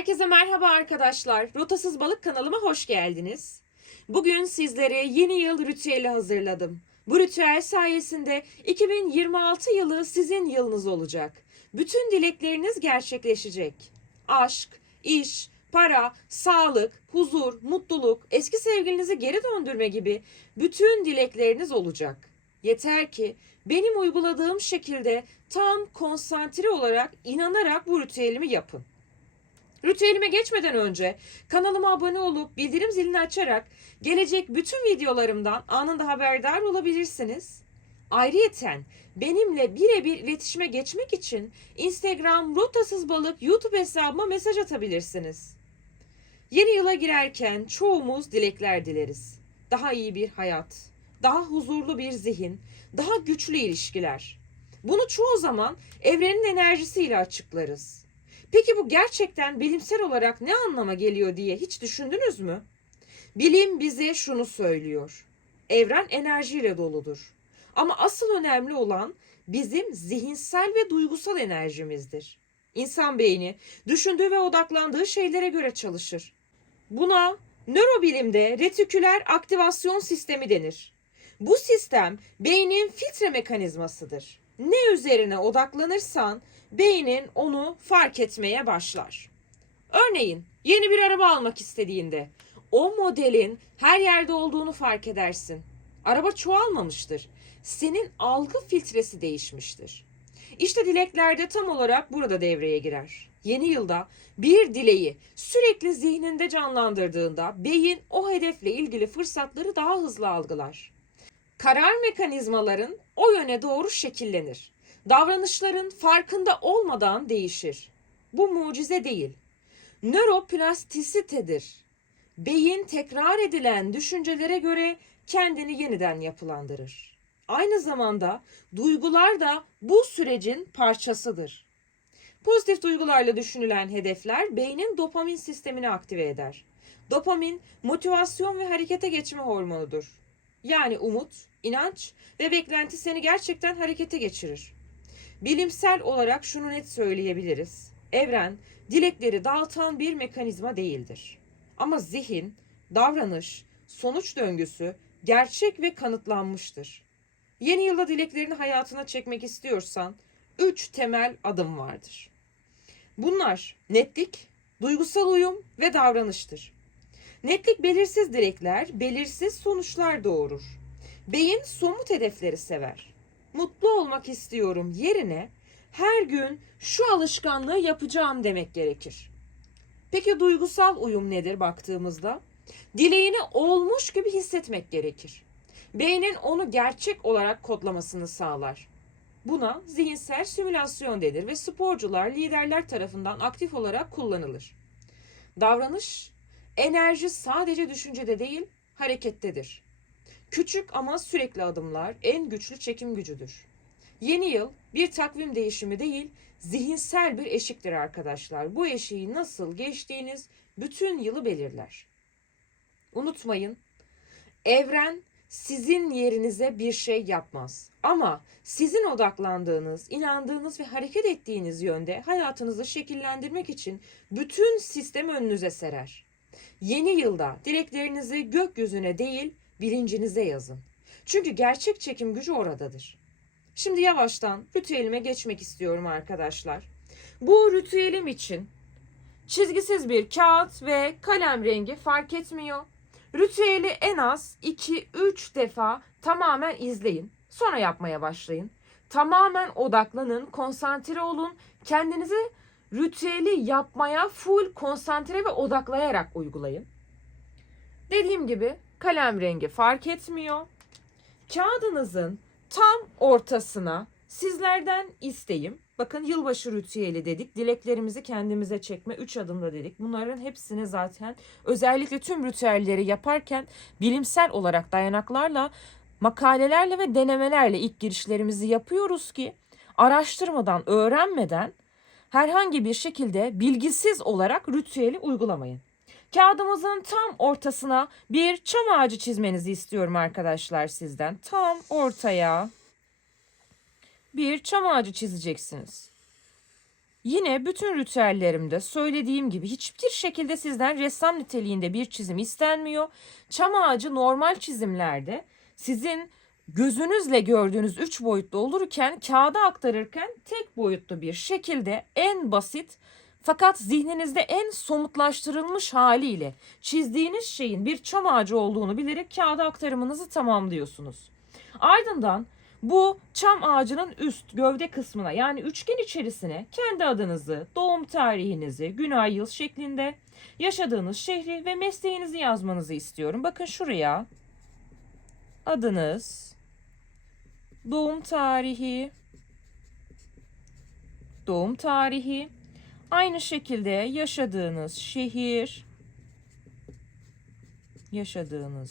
Herkese merhaba arkadaşlar. Rotasız Balık kanalıma hoş geldiniz. Bugün sizlere yeni yıl ritüeli hazırladım. Bu ritüel sayesinde 2026 yılı sizin yılınız olacak. Bütün dilekleriniz gerçekleşecek. Aşk, iş, para, sağlık, huzur, mutluluk, eski sevgilinizi geri döndürme gibi bütün dilekleriniz olacak. Yeter ki benim uyguladığım şekilde tam konsantre olarak, inanarak bu ritüelimi yapın. Ritüelime geçmeden önce kanalıma abone olup bildirim zilini açarak gelecek bütün videolarımdan anında haberdar olabilirsiniz. Ayrıyeten benimle birebir iletişime geçmek için Instagram Rotasız Balık YouTube hesabıma mesaj atabilirsiniz. Yeni yıla girerken çoğumuz dilekler dileriz. Daha iyi bir hayat, daha huzurlu bir zihin, daha güçlü ilişkiler. Bunu çoğu zaman evrenin enerjisiyle açıklarız. Peki bu gerçekten bilimsel olarak ne anlama geliyor diye hiç düşündünüz mü? Bilim bize şunu söylüyor. Evren enerjiyle doludur. Ama asıl önemli olan bizim zihinsel ve duygusal enerjimizdir. İnsan beyni düşündüğü ve odaklandığı şeylere göre çalışır. Buna nörobilimde retiküler aktivasyon sistemi denir. Bu sistem beynin filtre mekanizmasıdır. Ne üzerine odaklanırsan beynin onu fark etmeye başlar. Örneğin yeni bir araba almak istediğinde o modelin her yerde olduğunu fark edersin. Araba çoğalmamıştır. Senin algı filtresi değişmiştir. İşte dilekler de tam olarak burada devreye girer. Yeni yılda bir dileği sürekli zihninde canlandırdığında beyin o hedefle ilgili fırsatları daha hızlı algılar. Karar mekanizmaların o yöne doğru şekillenir. Davranışların farkında olmadan değişir. Bu mucize değil. Nöroplastisitedir. Beyin tekrar edilen düşüncelere göre kendini yeniden yapılandırır. Aynı zamanda duygular da bu sürecin parçasıdır. Pozitif duygularla düşünülen hedefler beynin dopamin sistemini aktive eder. Dopamin, motivasyon ve harekete geçme hormonudur. Yani umut, inanç ve beklenti seni gerçekten harekete geçirir. Bilimsel olarak şunu net söyleyebiliriz. Evren, dilekleri dağıtan bir mekanizma değildir. Ama zihin, davranış, sonuç döngüsü gerçek ve kanıtlanmıştır. Yeni yılda dileklerini hayatına çekmek istiyorsan 3 temel adım vardır. Bunlar netlik, duygusal uyum ve davranıştır. Netlik belirsiz dilekler, belirsiz sonuçlar doğurur. Beyin somut hedefleri sever. Mutlu olmak istiyorum yerine her gün şu alışkanlığı yapacağım demek gerekir. Peki duygusal uyum nedir baktığımızda? Dileğini olmuş gibi hissetmek gerekir. Beynin onu gerçek olarak kodlamasını sağlar. Buna zihinsel simülasyon denir ve sporcular, liderler tarafından aktif olarak kullanılır. Davranış, enerji sadece düşüncede değil, harekettedir. Küçük ama sürekli adımlar en güçlü çekim gücüdür. Yeni yıl bir takvim değişimi değil, zihinsel bir eşiktir arkadaşlar. Bu eşiği nasıl geçtiğiniz bütün yılı belirler. Unutmayın, evren sizin yerinize bir şey yapmaz. Ama sizin odaklandığınız, inandığınız ve hareket ettiğiniz yönde hayatınızı şekillendirmek için bütün sistemi önünüze serer. Yeni yılda dileklerinizi gökyüzüne değil, bilincinize yazın. Çünkü gerçek çekim gücü oradadır. Şimdi yavaştan ritüelime geçmek istiyorum arkadaşlar. Bu ritüelim için çizgisiz bir kağıt ve kalem rengi fark etmiyor. Ritüeli en az 2-3 defa tamamen izleyin. Sonra yapmaya başlayın. Tamamen odaklanın, konsantre olun. Kendinizi ritüeli yapmaya full konsantre ve odaklayarak uygulayın. Dediğim gibi kalem rengi fark etmiyor. Kağıdınızın tam ortasına sizlerden isteğim. Bakın yılbaşı ritüeli dedik. Dileklerimizi kendimize çekme 3 adımda dedik. Bunların hepsini zaten özellikle tüm ritüelleri yaparken bilimsel olarak dayanaklarla, makalelerle ve denemelerle ilk girişlerimizi yapıyoruz ki araştırmadan, öğrenmeden herhangi bir şekilde bilgisiz olarak ritüeli uygulamayın. Kağıdımızın tam ortasına bir çam ağacı çizmenizi istiyorum arkadaşlar sizden. Tam ortaya bir çam ağacı çizeceksiniz. Yine bütün ritüellerimde söylediğim gibi hiçbir şekilde sizden ressam niteliğinde bir çizim istenmiyor. Çam ağacı normal çizimlerde sizin gözünüzle gördüğünüz 3 boyutlu olurken kağıda aktarırken tek boyutlu bir şekilde en basit fakat zihninizde en somutlaştırılmış haliyle çizdiğiniz şeyin bir çam ağacı olduğunu bilerek kağıda aktarımınızı tamamlıyorsunuz. Ardından bu çam ağacının üst gövde kısmına yani üçgen içerisine kendi adınızı, doğum tarihinizi, gün ay yıl şeklinde yaşadığınız şehri ve mesleğinizi yazmanızı istiyorum. Bakın şuraya adınız, doğum tarihi, doğum tarihi, aynı şekilde yaşadığınız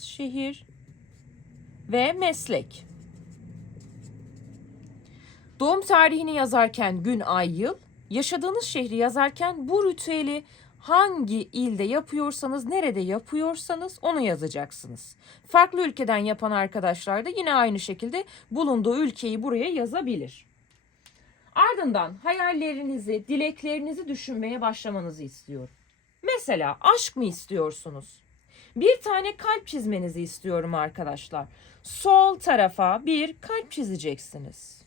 şehir ve meslek. Doğum tarihini yazarken gün, ay, yıl, yaşadığınız şehri yazarken bu ritüeli hangi ilde yapıyorsanız, nerede yapıyorsanız onu yazacaksınız. Farklı ülkeden yapan arkadaşlar da yine aynı şekilde bulunduğu ülkeyi buraya yazabilir. Ardından hayallerinizi, dileklerinizi düşünmeye başlamanızı istiyorum. Mesela aşk mı istiyorsunuz? Bir tane kalp çizmenizi istiyorum arkadaşlar. Sol tarafa bir kalp çizeceksiniz.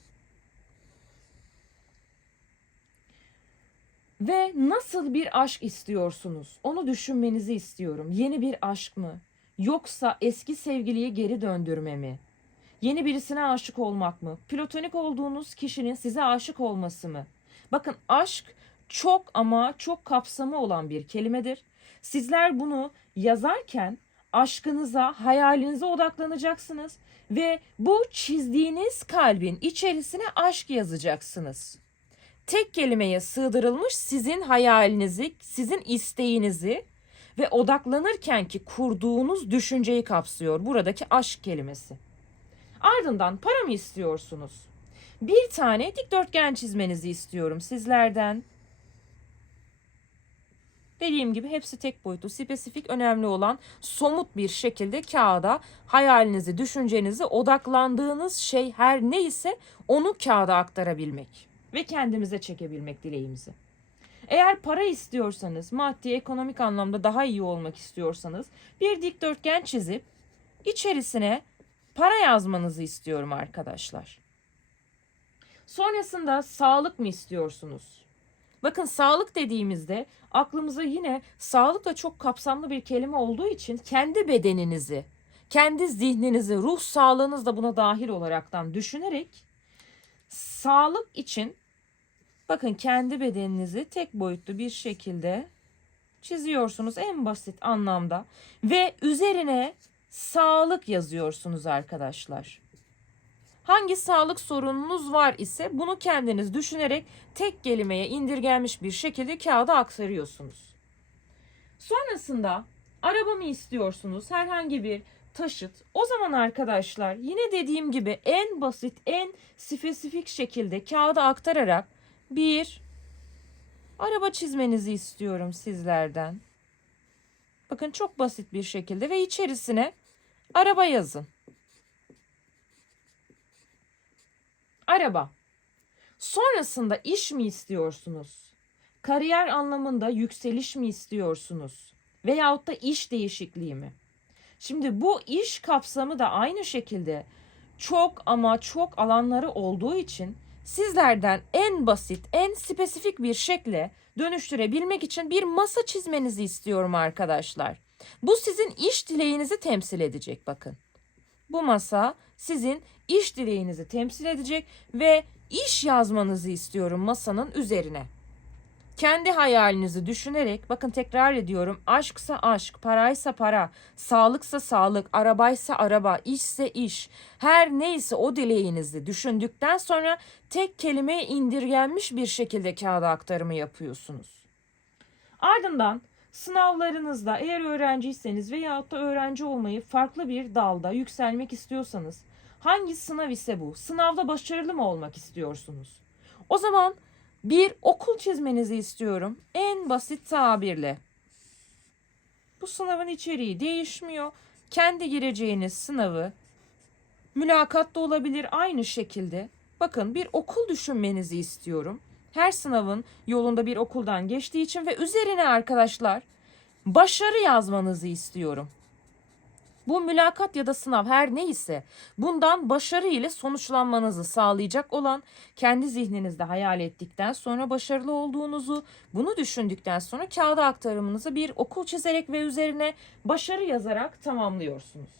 Ve nasıl bir aşk istiyorsunuz? Onu düşünmenizi istiyorum. Yeni bir aşk mı? Yoksa eski sevgiliyi geri döndürme mi? Yeni birisine aşık olmak mı? Platonik olduğunuz kişinin size aşık olması mı? Bakın aşk çok ama çok kapsamı olan bir kelimedir. Sizler bunu yazarken aşkınıza, hayalinize odaklanacaksınız ve bu çizdiğiniz kalbin içerisine aşk yazacaksınız. Tek kelimeye sığdırılmış sizin hayalinizi, sizin isteğinizi ve odaklanırken ki kurduğunuz düşünceyi kapsıyor buradaki aşk kelimesi. Ardından para mı istiyorsunuz? Bir tane dikdörtgen çizmenizi istiyorum sizlerden. Dediğim gibi hepsi tek boyutlu, spesifik, önemli olan somut bir şekilde kağıda hayalinizi, düşüncenizi, odaklandığınız şey her neyse onu kağıda aktarabilmek ve kendimize çekebilmek dileğimizi. Eğer para istiyorsanız, maddi, ekonomik anlamda daha iyi olmak istiyorsanız bir dikdörtgen çizip içerisine para yazmanızı istiyorum arkadaşlar. Sonrasında sağlık mı istiyorsunuz? Bakın sağlık dediğimizde aklımıza yine sağlık da çok kapsamlı bir kelime olduğu için kendi bedeninizi, kendi zihninizi, ruh sağlığınız da buna dahil olaraktan düşünerek sağlık için bakın kendi bedeninizi tek boyutlu bir şekilde çiziyorsunuz en basit anlamda ve üzerine sağlık yazıyorsunuz arkadaşlar. Hangi sağlık sorununuz var ise bunu kendiniz düşünerek tek kelimeye indirgenmiş bir şekilde kağıda aktarıyorsunuz. Sonrasında araba mı istiyorsunuz? Herhangi bir taşıt. O zaman arkadaşlar yine dediğim gibi en basit, en spesifik şekilde kağıda aktararak bir araba çizmenizi istiyorum sizlerden. Bakın çok basit bir şekilde ve içerisine araba yazın. Araba. Sonrasında iş mi istiyorsunuz? Kariyer anlamında yükseliş mi istiyorsunuz? Veyahut da iş değişikliği mi? Şimdi bu iş kapsamı da aynı şekilde çok ama çok alanları olduğu için sizlerden en basit, en spesifik bir şekle dönüştürebilmek için bir masa çizmenizi istiyorum arkadaşlar. Bu sizin iş dileğinizi temsil edecek bakın. Bu masa sizin iş dileğinizi temsil edecek ve iş yazmanızı istiyorum masanın üzerine. Kendi hayalinizi düşünerek bakın tekrar ediyorum aşksa aşk, paraysa para, sağlıksa sağlık, arabaysa araba, işse iş her neyse o dileğinizi düşündükten sonra tek kelimeye indirgenmiş bir şekilde kağıda aktarımı yapıyorsunuz. Ardından sınavlarınızda eğer öğrenciyseniz veyahut da öğrenci olmayı farklı bir dalda yükselmek istiyorsanız hangi sınav ise bu sınavda başarılı mı olmak istiyorsunuz? O zaman bir okul çizmenizi istiyorum en basit tabirle. Bu sınavın içeriği değişmiyor. Kendi gireceğiniz sınavı mülakat da olabilir aynı şekilde. Bakın bir okul düşünmenizi istiyorum. Her sınavın yolunda bir okuldan geçtiği için ve üzerine arkadaşlar başarı yazmanızı istiyorum. Bu mülakat ya da sınav her neyse bundan başarı ile sonuçlanmanızı sağlayacak olan, kendi zihninizde hayal ettikten sonra başarılı olduğunuzu, bunu düşündükten sonra kağıda aktarımınızı bir okul çizerek ve üzerine başarı yazarak tamamlıyorsunuz.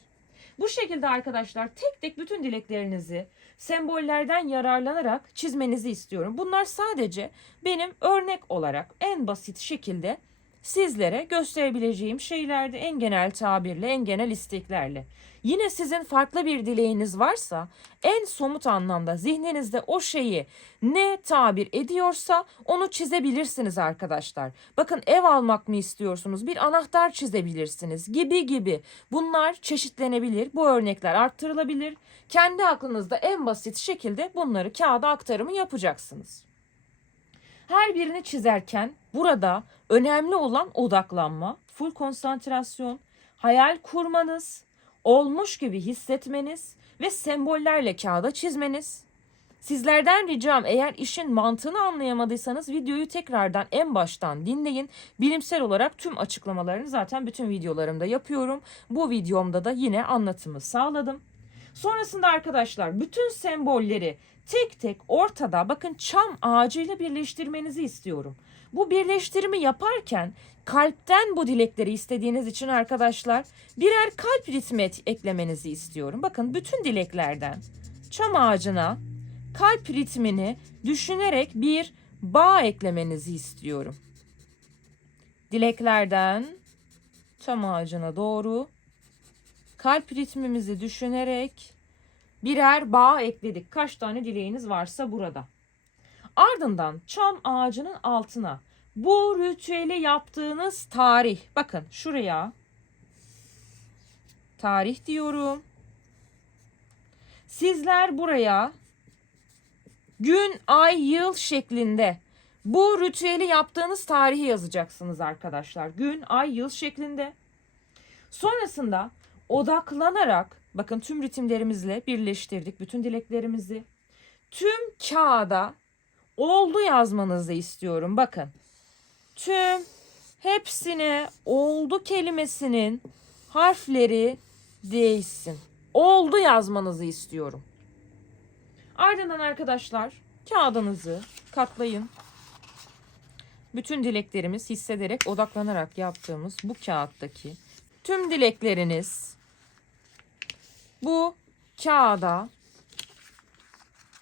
Bu şekilde arkadaşlar tek tek bütün dileklerinizi sembollerden yararlanarak çizmenizi istiyorum. Bunlar sadece benim örnek olarak en basit şekilde sizlere gösterebileceğim şeylerdi, en genel tabirle, en genel isteklerle. Yine sizin farklı bir dileğiniz varsa en somut anlamda zihninizde o şeyi ne tabir ediyorsa onu çizebilirsiniz arkadaşlar. Bakın, ev almak mı istiyorsunuz? Bir anahtar çizebilirsiniz gibi gibi. Bunlar çeşitlenebilir. Bu örnekler arttırılabilir. Kendi aklınızda en basit şekilde bunları kağıda aktarımı yapacaksınız. Her birini çizerken burada önemli olan odaklanma, full konsantrasyon, hayal kurmanız, olmuş gibi hissetmeniz ve sembollerle kağıda çizmeniz. Sizlerden ricam, eğer işin mantığını anlayamadıysanız videoyu tekrardan en baştan dinleyin. Bilimsel olarak tüm açıklamalarını zaten bütün videolarımda yapıyorum. Bu videomda da yine anlatımı sağladım. Sonrasında arkadaşlar bütün sembolleri tek tek ortada, bakın, çam ağacıyla birleştirmenizi istiyorum. Bu birleştirimi yaparken kalpten bu dilekleri istediğiniz için arkadaşlar birer kalp ritmi eklemenizi istiyorum. Bakın, bütün dileklerden çam ağacına kalp ritmini düşünerek bir bağ eklemenizi istiyorum. Dileklerden çam ağacına doğru kalp ritmimizi düşünerek birer bağ ekledik. Kaç tane dileğiniz varsa burada. Ardından çam ağacının altına bu ritüeli yaptığınız tarih. Bakın şuraya tarih diyorum. Sizler buraya gün, ay, yıl şeklinde bu ritüeli yaptığınız tarihi yazacaksınız arkadaşlar. Gün, ay, yıl şeklinde. Sonrasında odaklanarak, bakın, tüm ritimlerimizle birleştirdik bütün dileklerimizi. Tüm kağıda oldu yazmanızı istiyorum. Bakın, tüm hepsine oldu kelimesinin harfleri değişsin. Oldu yazmanızı istiyorum. Ardından arkadaşlar kağıdınızı katlayın. Bütün dileklerimiz hissederek, odaklanarak yaptığımız bu kağıttaki tüm dilekleriniz bu kağıda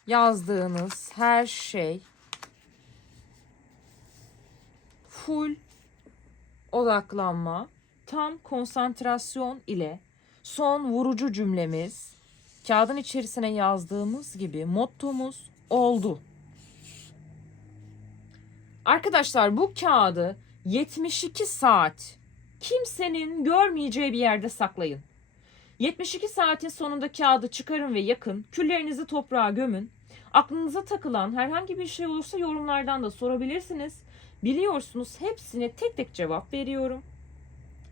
yazdığınız her şey full odaklanma, tam konsantrasyon ile son vurucu cümlemiz, kağıdın içerisine yazdığımız gibi mottomuz oldu. Arkadaşlar bu kağıdı 72 saat kimsenin görmeyeceği bir yerde saklayın. 72 saatin sonunda kağıdı çıkarın ve yakın. Küllerinizi toprağa gömün. Aklınıza takılan herhangi bir şey olursa yorumlardan da sorabilirsiniz. Biliyorsunuz hepsine tek tek cevap veriyorum.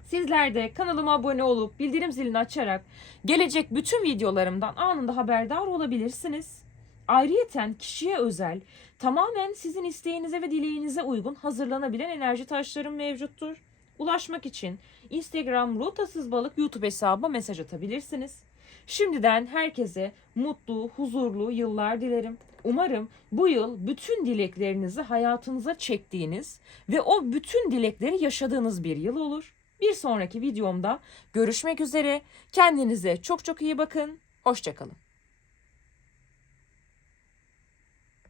Sizler de kanalıma abone olup bildirim zilini açarak gelecek bütün videolarımdan anında haberdar olabilirsiniz. Ayrıyeten kişiye özel, tamamen sizin isteğinize ve dileğinize uygun hazırlanabilen enerji taşlarım mevcuttur. Ulaşmak için Instagram Rotasız Balık YouTube hesabıma mesaj atabilirsiniz. Şimdiden herkese mutlu, huzurlu yıllar dilerim. Umarım bu yıl bütün dileklerinizi hayatınıza çektiğiniz ve o bütün dilekleri yaşadığınız bir yıl olur. Bir sonraki videomda görüşmek üzere. Kendinize çok çok iyi bakın. Hoşça kalın.